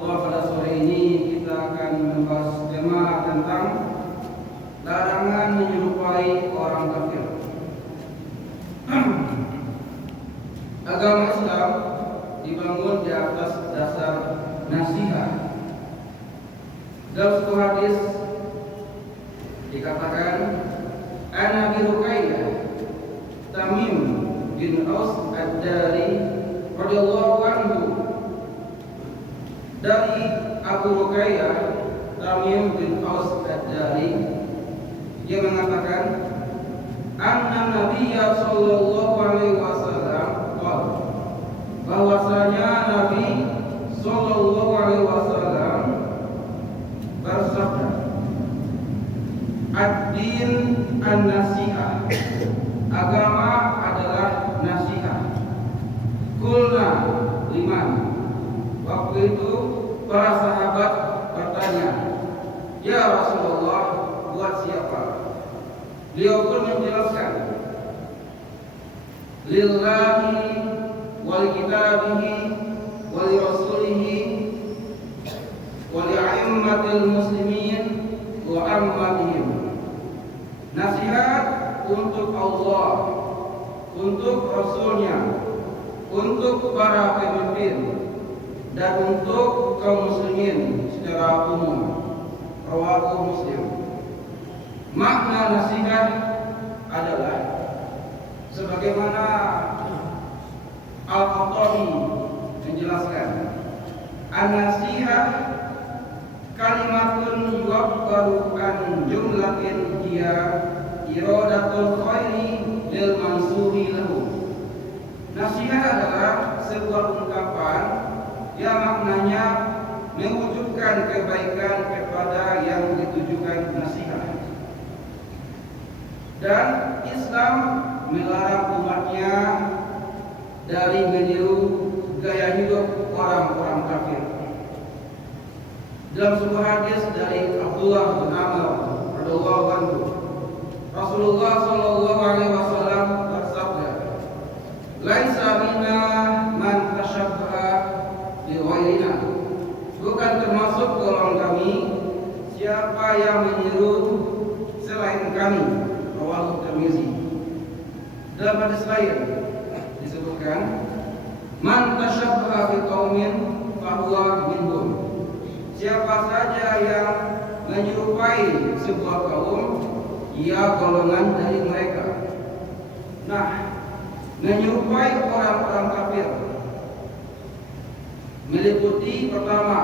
Pada sore ini kita akan membahas tema tentang larangan menyerupai orang kafir. Agama Islam dibangun di atas dasar nasihat. Dalam sebuah hadis dikatakan, An Abi Ruqayyah Tamim bin Aus Ad-Dari radhiyallahu anhu, dari Abu Ruqayyah Tamim bin Aus Ad-Dari, dia mengatakan, anna Nabiyya sallallahu alaihi wasallam qala, bahwasanya Nabi sallallahu alaihi wasallam bersabda, ad-din an-nasihah, agama adalah nasihat. Qulna liman, waktu itu para sahabat bertanya, ya Rasulullah, buat siapa? Beliau pun menjelaskan, lillahi wali kitabihi wali rasulihi wali a'immatil muslimin wa ammatihim. Nasihat untuk Allah, untuk Rasulnya, untuk para pemimpin, dan untuk kaum muslimin secara umum. Rawahu Muslim. Makna nasihat adalah sebagaimana Al-Khattabi menjelaskan, an-nasihat kalimatun yu'abbaru an jumlatin hiya iradatul khairi lil mansuhi lahu. Nasihat adalah sebuah ungkapan yang maknanya mewujudkan kebaikan kepada yang ditujukan nasihat. Dan Islam melarang umatnya dari meniru gaya hidup orang-orang kafir. Dalam sebuah hadis dari Abdullah bin Amr radhiyallahu anhu, Rasulullah sallallahu alaihi wasallam bersabda, laisa minna man tashabbaha bi ghairina, bukan termasuk golongan kami siapa yang meniru selain kami. Rawahu Tirmizi. Dalam hadis lain disebutkan, man tashabbaha bi qaumin fahuwa minhum, siapa saja yang menyerupai sebuah kaum, ia golongan dari mereka. Nah, menyerupai orang-orang kafir meliputi, pertama,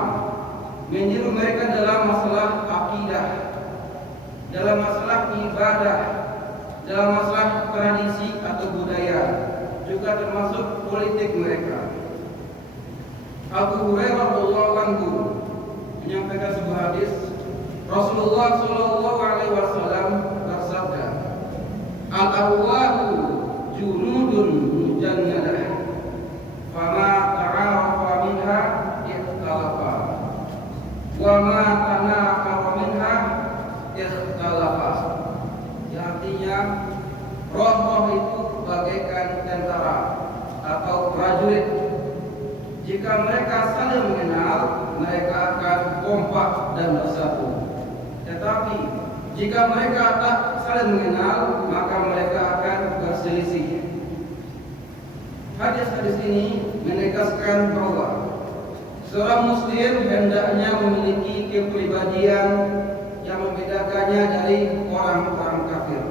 meniru mereka dalam masalah akidah, dalam masalah ibadah, dalam masalah tradisi atau budaya, juga termasuk politik mereka. Abu Hurairah radhiyallahu anhu menyampaikan sebuah hadis, Rasulullah sallallahu alaihi wasallam bersabda, al-arwahu junudun mujannadah, fama ta'arafa minha ikhtalafa, wa ma tanakara minha ikhtalafa. Artinya, roh-roh itu bagaikan tentara atau prajurit. Jika mereka saling mengenal, mereka akan kompak dan bersatu. Tetapi jika mereka tak saling mengenal, maka mereka akan berselisih. Hadis-hadis ini menegaskan bahwa seorang muslim hendaknya memiliki kepribadian yang membedakannya dari orang-orang kafir.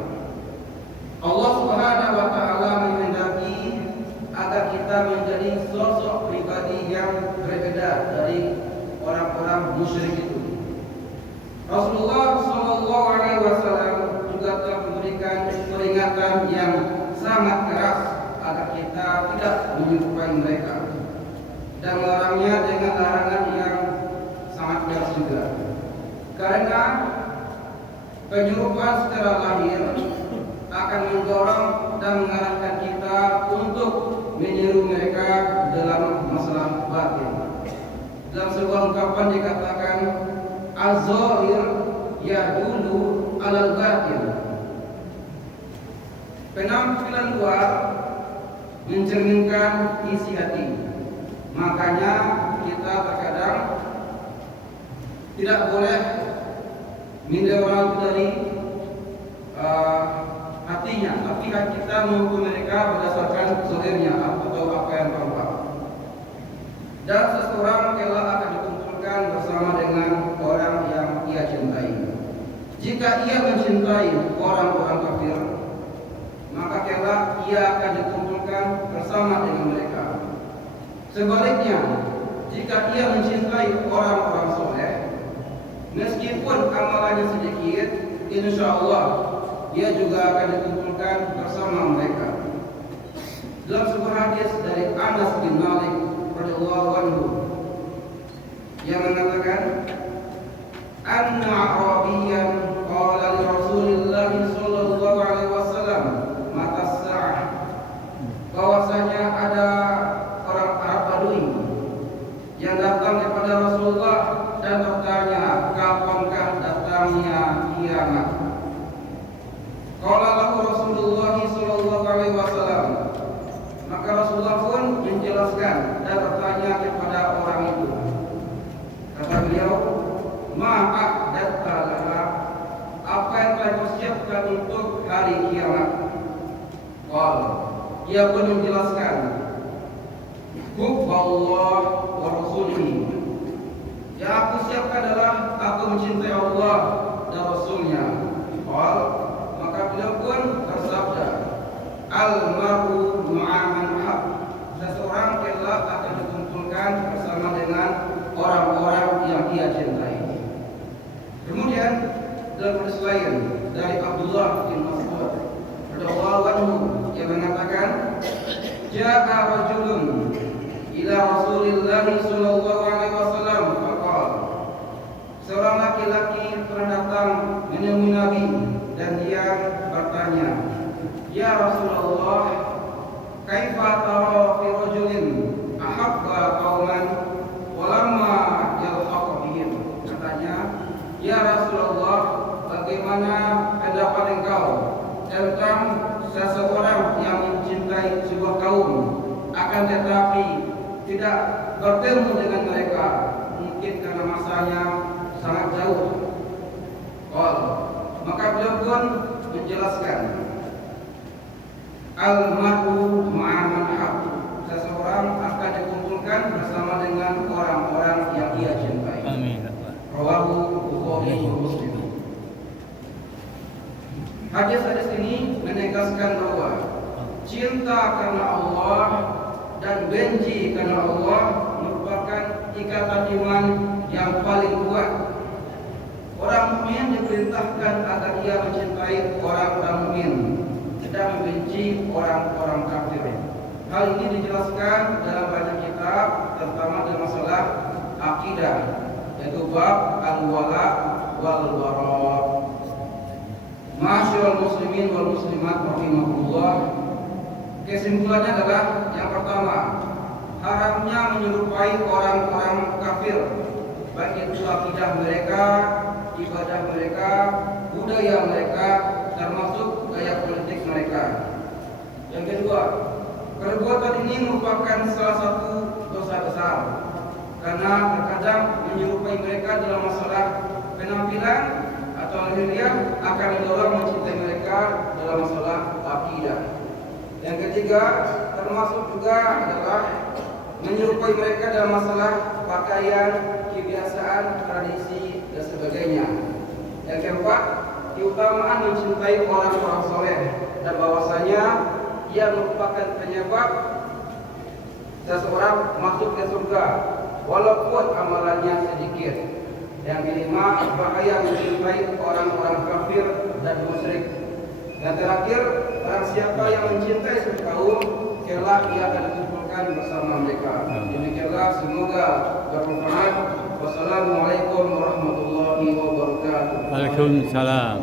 Allah Subhanahu wa taala menghendaki agar kita menjadi sosok pribadi yang berbeda dari orang-orang musyrik itu. Rasulullah sallallahu alaihi wasallam juga telah memberikan peringatan yang sangat keras agar kita tidak menyerupai mereka, dan melarangnya dengan larangan yang sangat keras juga. Karena penyerupaan secara lahir akan mendorong dan mengarahkan kita untuk meniru mereka dalam masalah batin. Dalam sebuah ungkapan dikatakan, az-zahir yadulu alal batin. Penampilan luar mencerminkan isi hati. Makanya kita terkadang tidak boleh menilai orang itu dari hatinya, tapi kita menghukum mereka berdasarkan zahirnya atau apa yang tampak. Dan seseorang kelak akan dikumpulkan bersama dengan orang yang ia cintai. Jika ia mencintai orang-orang kafir, maka kelak ia akan dikumpulkan bersama dengan mereka. Sebaliknya, jika ia mencintai orang-orang soleh, meskipun amalannya sedikit, insya Allah ia juga akan dikumpulkan bersama mereka. Dalam sebuah hadis dari Anas bin Malik radhiyallahu anhu yang mengatakan, anna Arabiyyan qala li Rasulillah sallallahu alaihi wasallam mata as-sa'ah, bahwasanya ada orang Arab Badui yang datang kepada Rasulullah dan bertanya, kapankah datangnya kiamat? Qala lahu Rasulullah sallallahu alaihi wasallam, maka Rasulullah pun menjelaskan dan bertanya kepada orang itu. Kata beliau, ma'adatta laha, apa yang telah dipersiapkan untuk hari kiamat? Qala, ia pun menjelaskan, hubballah wa rasulihi, yang aku siapkan adalah aku mencintai Allah dan Rasulnya. Qala, maka beliau pun bersabda, al-mar'u ma'aman hab, seseorang kelak akan dikumpulkan bersama dengan orang-orang yang ia cintai. Kemudian dalam hadis lain dari Abdullah bin Mas'ud radhiyallahu anhu yang mengatakan, ja'a rajulun ila Rasulillah sallallahu alaihi wasallam faqala, seorang laki-laki pernah datang menemui Nabi dan dia bertanya, ya Rasulullah, kaifa tara fi rajulin ahabba qauman walamma yalhaq bihim? Katanya, ya Rasulullah, bagaimana pendapat engkau tentang seseorang yang mencintai sebuah kaum akan tetapi tidak bertemu dengan mereka, mungkin karena masanya sangat jauh. Maka beliau pun menjelaskan, al-mar'u ma'aman hab, seseorang akan dikumpulkan bersama dengan orang-orang yang ia cintai. Amin. Rawahu Bukhari wa Muslim. Hadis-hadis ini menegaskan bahwa cinta karena Allah dan benci karena Allah merupakan ikatan iman yang paling kuat. Orang mukmin diperintahkan agar ia mencintai orang-orang mukmin dan membenci orang-orang kafir. Hal ini dijelaskan dalam banyak kitab, terutama dalam masalah akidah, yaitu bab al-wala wal bara. Ma'asyiral muslimin wal muslimat rahimakumullah. Kesimpulannya adalah yang pertama, haramnya menyerupai orang-orang kafir, baik itu akidah mereka, ibadah mereka, budaya mereka, termasuk gaya politik mereka. Yang kedua, perbuatan ini merupakan salah satu dosa besar, karena terkadang menyerupai mereka dalam masalah penampilan atau lahiriah akan mendorong mencintai mereka dalam masalah akidah. Yang ketiga, termasuk juga adalah menyerupai mereka dalam masalah pakaian, kebiasaan, tradisi, dan sebagainya. Yang keempat, keutamaan mencintai orang-orang soleh dan bahwasanya ia merupakan penyebab seseorang masuk ke surga walaupun amalannya sedikit. Yang kelima, bahaya mencintai orang-orang kafir dan musyrik. Dan terakhir, barang siapa yang mencintai suatu kaum, kelak ia akan dikumpulkan bersama mereka. Demikianlah, semoga bermanfaat. Wassalamualaikum warahmatullahi wabarakatuh. Waalaikumsalam.